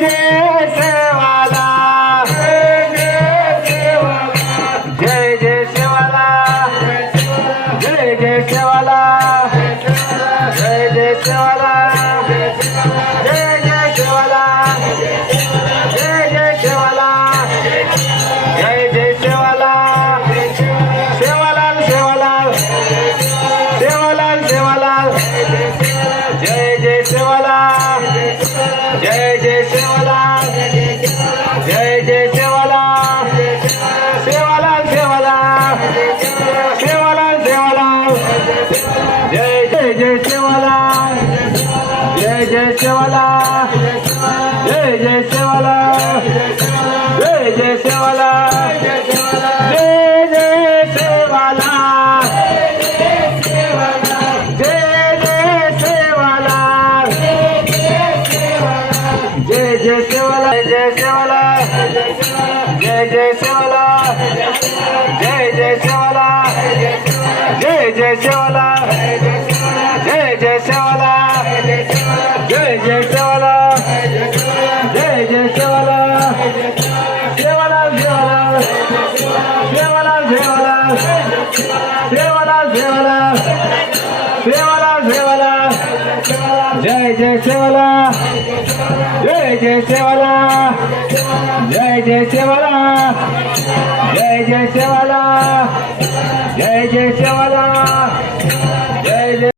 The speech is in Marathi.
जय सेवाला जय जय सेवाला जय जय सेवाला जय जय सेवाला जय जय सेवाला जय जय सेवाला जय जय सेवाला सेवालाल सेवालाल सेवालाल सेवालाल जय जय सेवाला जय जय सेवाला जय जय सेवाला सेवालाल सेवाला सेवालाल सेवालाल जय जय जय सेवाला जय जय सेवाला जय जय सेवाला जय जय सेवाला जय जय सेवाला जय जय सेवाला जय जय सेवाला जय सेवाला जय जय सेवाला जय जय सेवाला जय जय सेवाला जय जय सेवाला जय जय सेवाला जय जय सेवाला सेवाला सेवाला सेवाला सेवाला सेवाला सेवाला सेवाला सेवाला जय जय सेवाला जय जय सेवाला जय जय सेवाला जय जय सेवाला जय जय सेवाला जय जय